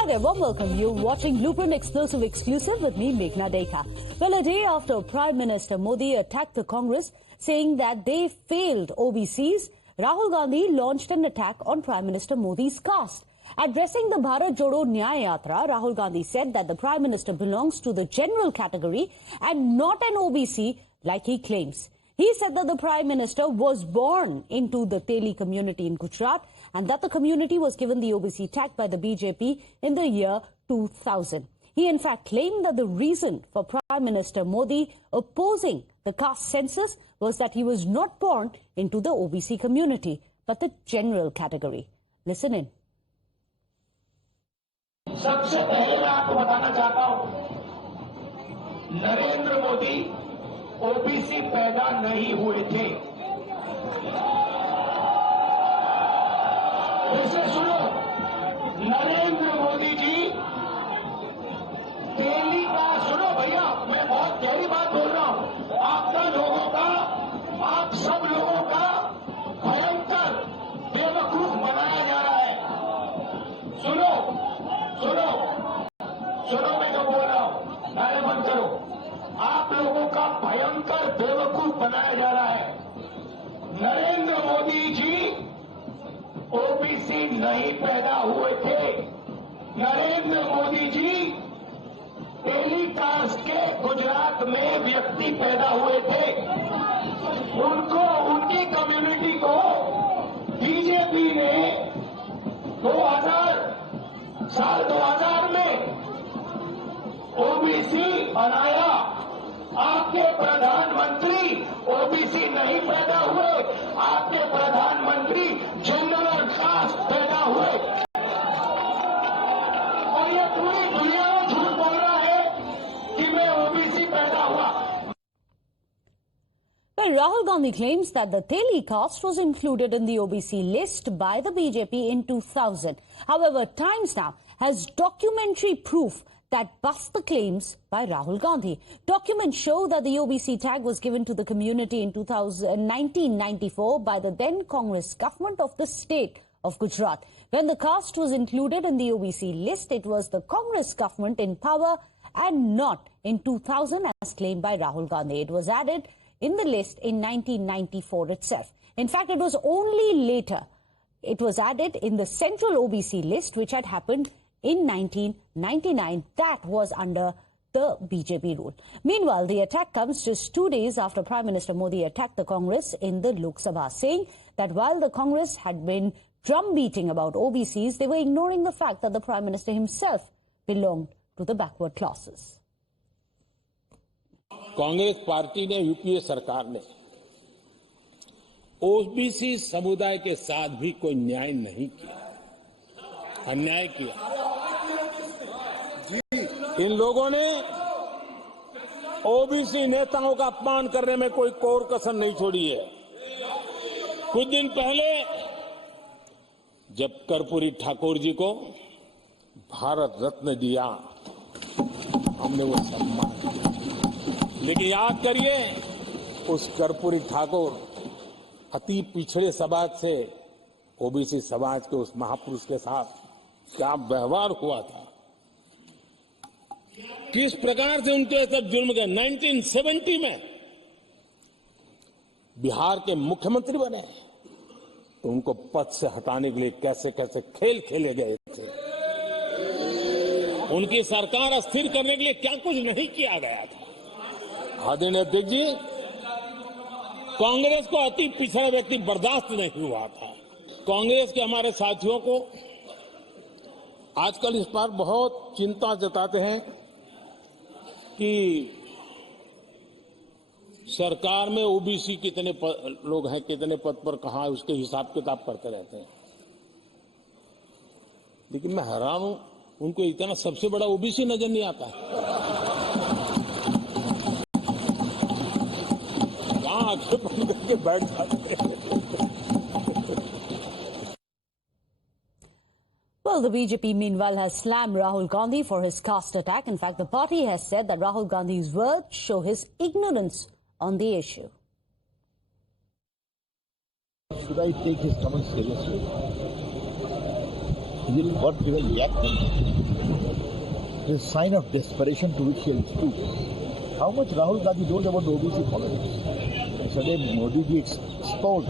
Hi there, warm welcome. You're watching Blueprint Explosive Exclusive with me, Meghna Dekha. Well, a day after Prime Minister Modi attacked the Congress, saying that they failed OBCs, Rahul Gandhi launched an attack on Prime Minister Modi's caste. Addressing the Bharat Jodo Nyaya Yatra, Rahul Gandhi said that the Prime Minister belongs to the general category and not an OBC like he claims. He said that the Prime Minister was born into the Teli community in Gujarat and that the community was given the OBC tag by the BJP in the year 2000. He in fact claimed that the reason for Prime Minister Modi opposing the caste census was that he was not born into the OBC community, but the general category. Listen in. सबसे पहले मैं आपको बताना चाहता हूं, Narendra Modi OBC पैदा नहीं हुए थे। इसे सुनो, नरेंद्र मोदी जी तेली का, सुनो भैया, मैं बहुत गहरी बात बोल रहा हूं, आपका लोगों का, आप सब लोगों का भयंकर बेवकूफ बनाया जा रहा है। सुनो सुनो सुनो, मैं जो बोल रहा हूं, नारे बंद करो। आप लोगों का भयंकर बेवकूफ बनाया जा रहा है। नरेंद्र मोदी जी ओबीसी नहीं पैदा हुए थे। नरेंद्र मोदी जी तेली कास्ट के गुजरात में व्यक्ति पैदा हुए थे। उनको, उनकी कम्युनिटी को बीजेपी ने 2000 में ओबीसी बनाया। आपके प्रधानमंत्री ओबीसी नहीं पैदा हुए, आपके प्रधानमंत्री जनरल कास्ट पैदा हुए। और ये पूरी दुनिया में झूठ बोल रहा है कि मैं ओबीसी पैदा हुआ। Well, Rahul Gandhi claims that the Teli caste was included in the OBC list by the BJP in 2000. However, Times now has documentary proof that busts the claims by Rahul Gandhi. Documents show that the OBC tag was given to the community in 1994 by the then Congress government of the state of Gujarat. When the caste was included in the OBC list, it was the Congress government in power and not in 2000 as claimed by Rahul Gandhi. It was added in the list in 1994 itself. In fact, it was only later it was added in the central OBC list, which had happened in 1999. That was under the BJP rule. Meanwhile, the attack comes just 2 days after Prime Minister Modi attacked the Congress in the Lok Sabha, saying that while the Congress had been drum beating about OBCs, they were ignoring the fact that the Prime Minister himself belonged to the backward classes. Congress party ने, UPA सरकार ने OBC समुदाय के साथ भी कोई न्याय नहीं किया, अन्याय किया। इन लोगों ने ओबीसी नेताओं का अपमान करने में कोई कोर कसर नहीं छोड़ी है। कुछ दिन पहले जब कर्पूरी ठाकुर जी को भारत रत्न दिया, हमने वो सम्मान किया, लेकिन याद करिए, उस कर्पूरी ठाकुर अति पिछड़े समाज से ओबीसी समाज के उस महापुरुष के साथ क्या व्यवहार हुआ था, किस प्रकार से उनके साथ जुल्म किया। 1970 में बिहार के मुख्यमंत्री बने तो उनको पद से हटाने के लिए कैसे कैसे खेल खेले गए थे। उनकी सरकार अस्थिर करने के लिए क्या कुछ नहीं किया गया था। आदरणीय अध्यक्ष जी, कांग्रेस को अति पिछड़ा व्यक्ति बर्दाश्त नहीं हुआ था। कांग्रेस के हमारे साथियों को आजकल इस पर बहुत चिंता जताते हैं कि सरकार में ओबीसी कितने लोग हैं, कितने पद पर कहां है, उसके हिसाब किताब करते रहते हैं। लेकिन मैं हैरान हूं, उनको इतना सबसे बड़ा ओबीसी नजर नहीं आता है। कहां आंखें बंद करके बैठ जाते हैं। Well, the BJP meanwhile has slammed Rahul Gandhi for his caste attack. In fact, the party has said that Rahul Gandhi's words show his ignorance on the issue. Should I take his comments seriously? Is it worth even reacting? It is a sign of desperation to which he will stoop. How much Rahul Gandhi knows about the OBC politics? Yesterday, Modi ji exposed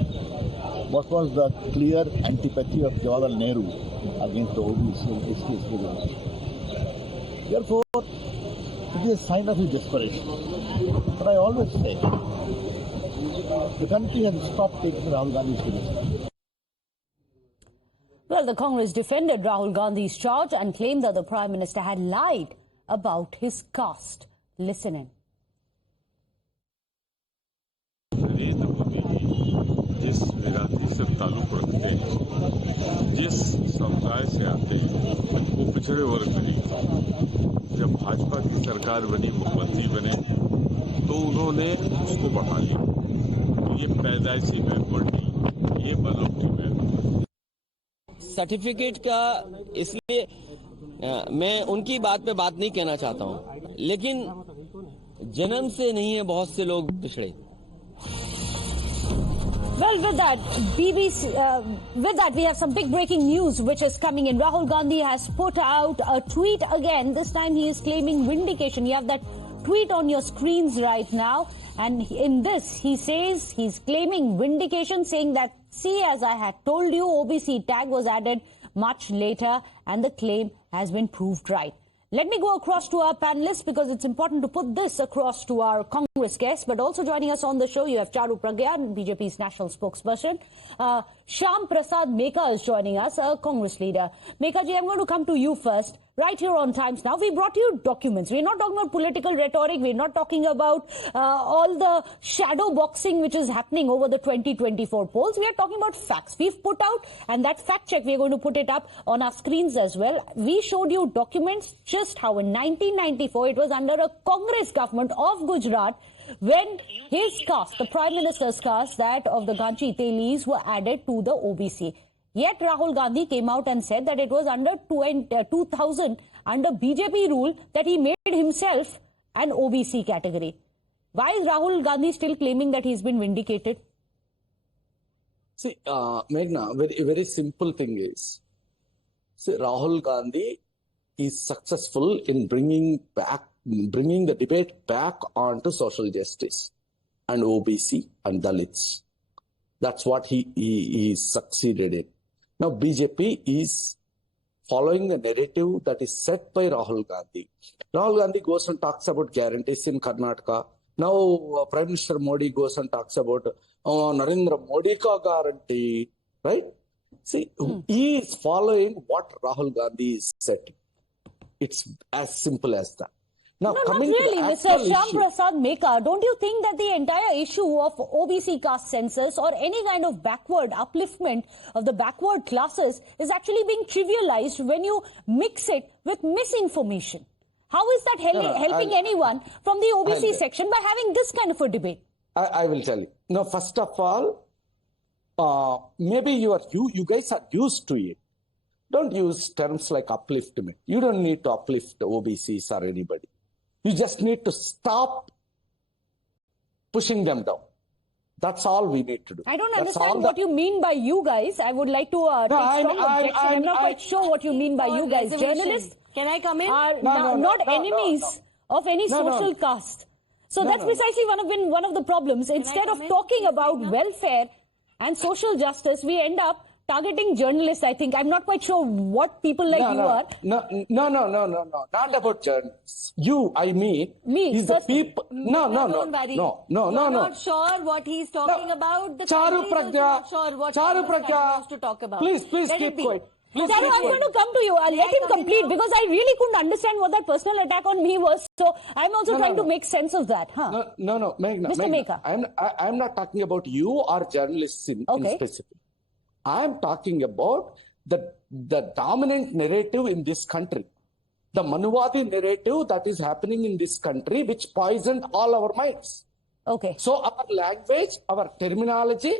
what was the clear antipathy of Jawaharlal Nehru against the OBC and STs reservation. Therefore, it is a sign of his desperation. But I always say, the country has stopped taking Rahul Gandhi seriously. Well, the Congress defended Rahul Gandhi's charge and claimed that the Prime Minister had lied about his caste. Listen in. Narendra Modi ji जिस विरासती से ताल्लुक रखते हैं, जिस समुदाय से आते हैं, वो पिछड़े वर्ग नहीं। जब भाजपा की सरकार बनी, मुख्यमंत्री बने, तो उन्होंने उसको बढ़ा लिया। ये पैदाइशी बैकवर्ड नहीं, ये बलौटी बैकवर्ड। सर्टिफिकेट का इसलिए मैं उनकी बात पे बात नहीं कहना चाहता हूं, लेकिन जन्म से नहीं है बहुत से लोग पिछड़े। Well, with that, we have some big breaking news which is coming in. Rahul Gandhi has put out a tweet again. This time he is claiming vindication. You have that tweet on your screens right now. And in this, he says he's claiming vindication, saying that, see, as I had told you, OBC tag was added much later and the claim has been proved right. Let me go across to our panelists because it's important to put this across to our Congress guests. But also joining us on the show, you have Charu Pragya, BJP's national spokesperson. Shyam Prasad Meka is joining us, a Congress leader. Meka ji, I'm going to come to you first. Right here on Times Now, we brought you documents. We're not talking about political rhetoric. We're not talking about all the shadow boxing which is happening over the 2024 polls. We are talking about facts. We've put out, and that fact check, we're going to put it up on our screens as well. We showed you documents just how in 1994, it was under a Congress government of Gujarat when his caste, the Prime Minister's caste, that of the Ganchi Telis, were added to the OBC. Yet Rahul Gandhi came out and said that it was under 2000, under BJP rule, that he made himself an OBC category. Why is Rahul Gandhi still claiming that he's been vindicated? See, Meghna, very simple thing is, see, Rahul Gandhi is successful in bringing the debate back onto social justice and OBC and Dalits. That's what he succeeded in. Now, BJP is following the narrative that is set by Rahul Gandhi. Rahul Gandhi goes and talks about guarantees in Karnataka. Now, Prime Minister Modi goes and talks about Narendra Modi ka guarantee, right? See, he is following what Rahul Gandhi is setting. It's as simple as that. Now, No, not coming really, to the Mr. actual Shyam issue, Prasad Meka. Don't you think that the entire issue of OBC caste census or any kind of backward upliftment of the backward classes is actually being trivialized when you mix it with misinformation? How is that helping anyone from the OBC section by having this kind of a debate? I will tell you. Now, first of all, maybe you guys are used to it. Don't use terms like upliftment. You don't need to uplift OBCs or anybody. You just need to stop pushing them down. That's all we need to do. I don't understand what you mean by you guys. I would like to take strong objection. I'm not quite sure what you mean by you guys. Journalists can I come in? Are not enemies of any social caste. So that's precisely one of the problems. Instead of talking about welfare and social justice, we end up targeting journalists, I think. I'm not quite sure what people like you are. No. Not about journalists. You, I mean, me, the people. No. Don't worry. No. You're not sure what he's talking about. The Charu country is Pragya. not sure what Charu he Pragya. wants to talk about. Please Let keep it be. quiet. Charu, I'm going to come to you. Let him complete because I really couldn't understand what that personal attack on me was. So I'm also trying to make sense of that. Huh? No, Meghna. Mr. Meka. I'm not talking about you or journalists in specific. I'm talking about the dominant narrative in this country. The Manuvadi narrative that is happening in this country, which poisoned all our minds. Okay. So our language, our terminology,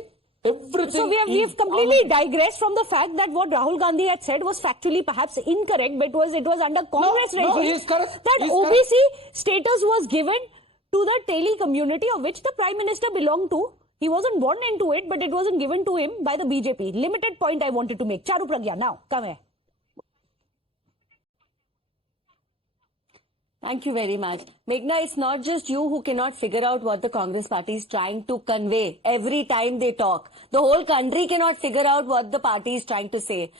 everything. So we've completely digressed from the fact that what Rahul Gandhi had said was factually perhaps incorrect, but it was under Congress regime. No, he is correct. That OBC status was given to the Teli community of which the Prime Minister belonged to. He wasn't born into it, but it wasn't given to him by the BJP. Limited point I wanted to make. Charu Pragya, now, come here. Thank you very much. Meghna, it's not just you who cannot figure out what the Congress party is trying to convey every time they talk. The whole country cannot figure out what the party is trying to say.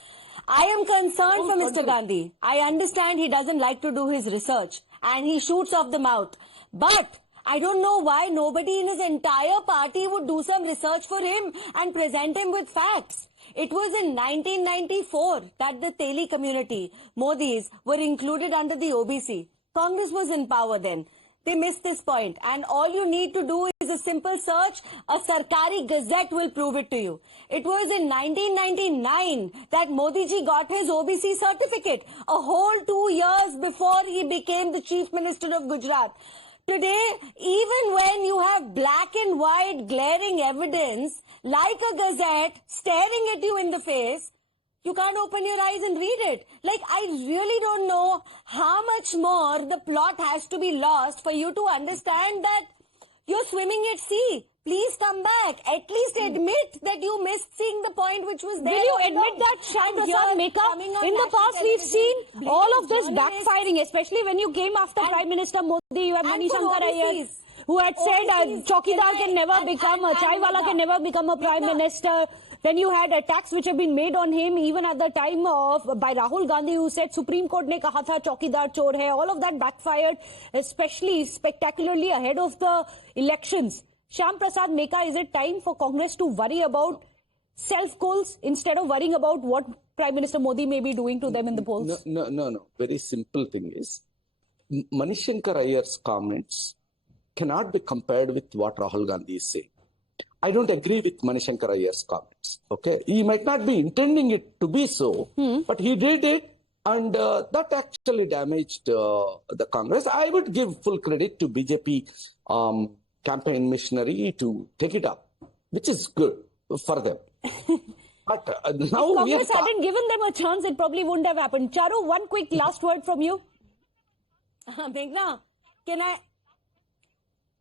I am concerned for Mr. Gandhi. I understand he doesn't like to do his research and he shoots off the mouth. But I don't know why nobody in his entire party would do some research for him and present him with facts. It was in 1994 that the Teli community, Modis, were included under the OBC. Congress was in power then. They missed this point. And all you need to do is a simple search. A Sarkari Gazette will prove it to you. It was in 1999 that Modi ji got his OBC certificate, a whole 2 years before he became the Chief Minister of Gujarat. Today, even when you have black and white glaring evidence, like a gazette staring at you in the face, you can't open your eyes and read it. Like, I really don't know how much more the plot has to be lost for you to understand that you're swimming at sea. Please come back. At least admit that you missed seeing the point which was there. Will you admit that, Shyam Prasad Meka? In the past, we've seen all of this backfiring, especially when you came after Prime Minister Modi. You have Mani Shankar Iyer, who had said Chowkidar can never become, Chaiwala can never become a Prime Minister. Then you had attacks which have been made on him even at the time of by Rahul Gandhi, who said Supreme Court ne kaha tha Chowkidar chor hai. All of that backfired, especially spectacularly ahead of the elections. Shyam Prasad Meka, is it time for Congress to worry about self-goals instead of worrying about what Prime Minister Modi may be doing to them in the polls? No. Very simple thing is, Mani Shankar Iyer's comments cannot be compared with what Rahul Gandhi is saying. I don't agree with Mani Shankar Iyer's comments. Okay, he might not be intending it to be so, but he did it, and that actually damaged the Congress. I would give full credit to BJP campaign missionary to take it up, which is good for them. But now Congress hadn't given them a chance, it probably wouldn't have happened. Charu, one quick last word from you. Meghna, can I?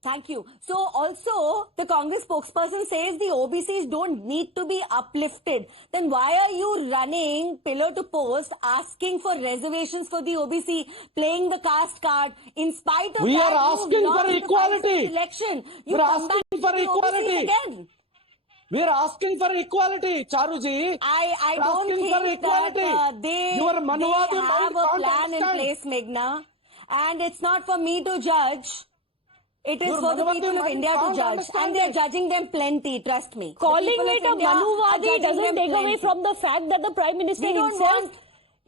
Thank you. So also, the Congress spokesperson says the OBCs don't need to be uplifted. Then why are you running pillar to post, asking for reservations for the OBC, playing the caste card? In spite of we that, are asking for equality. Election. We are asking for equality Again. We are asking for equality, Charuji. I don't think that they have a plan in place, Meghna. And it's not for me to judge. It is for the people of India to judge. And they are judging them plenty, trust me. Calling it a Manuvadi doesn't take away from the fact that the Prime Minister himself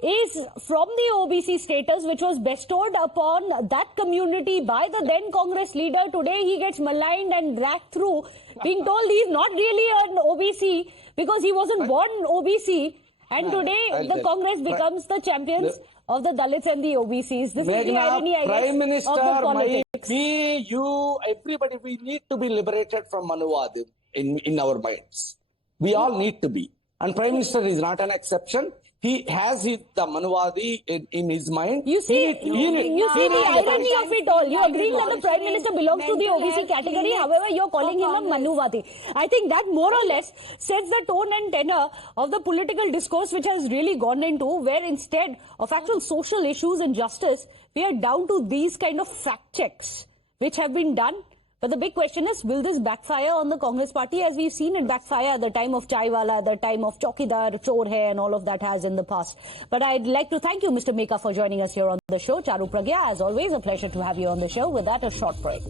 is from the OBC status, which was bestowed upon that community by the then Congress leader. Today he gets maligned and dragged through, being told he's not really an OBC because he wasn't born OBC. And today the Congress becomes the champions of the Dalits and the OBCs. This is the irony, I guess, Prime Minister, of the politics. me, you, everybody, we need to be liberated from Manuvadi in our minds. We all need to be. And Prime Minister is not an exception. He has the Manuvadi in his mind. You see the irony of it all. You agreeing that the Prime Minister belongs to the OBC category, however, you're calling him a Manuvadi. I think that more or less sets the tone and tenor of the political discourse which has really gone into, where instead of actual social issues and justice, we are down to these kind of fact checks which have been done. But the big question is, will this backfire on the Congress party, as we've seen it backfire at the time of Chaiwala, at the time of Chowkidar, Chor Hai, and all of that has in the past. But I'd like to thank you, Mr. Meka, for joining us here on the show. Charu Pragya, as always, a pleasure to have you on the show. With that, a short break.